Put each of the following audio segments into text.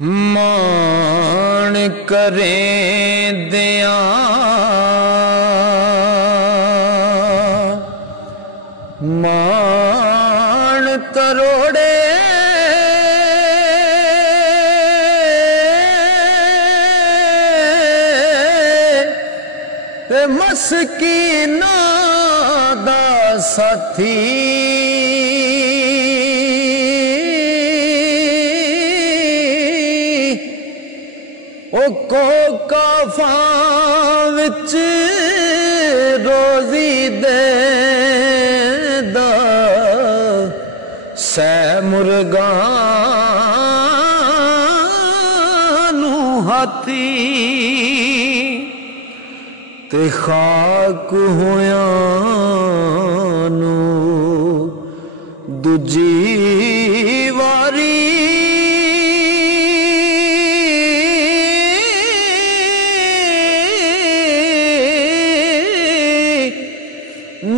मान करें दिया मान तरोड़े ते मस्कीना दा साथी ओ को काफा विच रोजी दे दा सै मुर्गा नू हाथी ते खाक होया नू दूजी वारी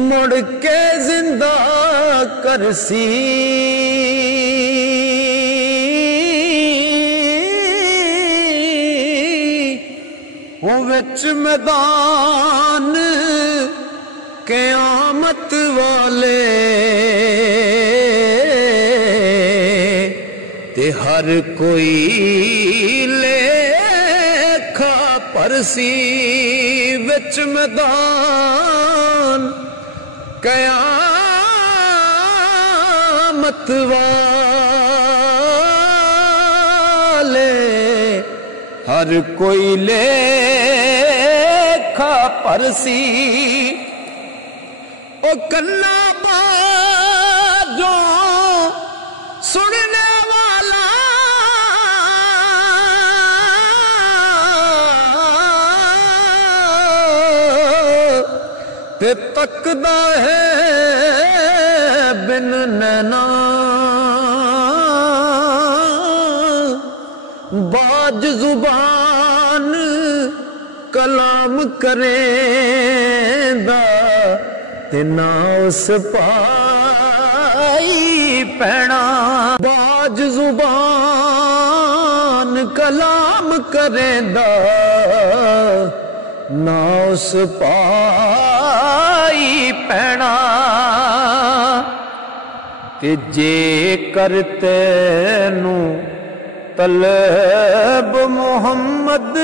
मुड़ के जिंदा करसी वो विच मैदान क़यामत वाले ते हर कोई लेखा परसी विच मैदान क़यामत वाले हर कोई लेखा परसी ओ कन्ना बाजो सुनने वाला ते तकदा है बिन नैना बाज जुबान कलाम करेंदा ते ना उस पाई पैना बाज जुबान कलाम करेंदा ना उस पाई पैना ते जे करते नू तलब मोहम्मद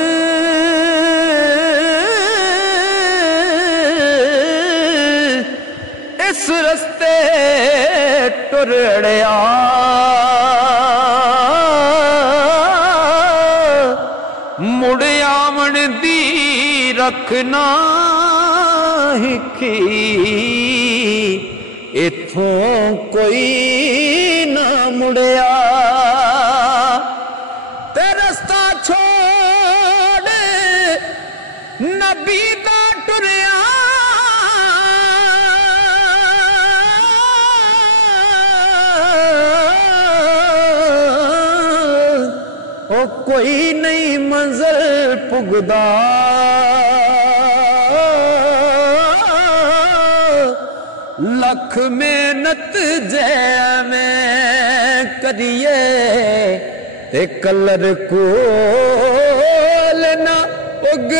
इस रस्ते टुरड़िया मुड़िया मन दी रखना हिखी इथों कोई ना मुड़िया ते रस्ता छोड़ नबी दा टुरिया ओ कोई नहीं मंजिल पुगदा लख मेहनत जै में करिए ते कलर को लेना उग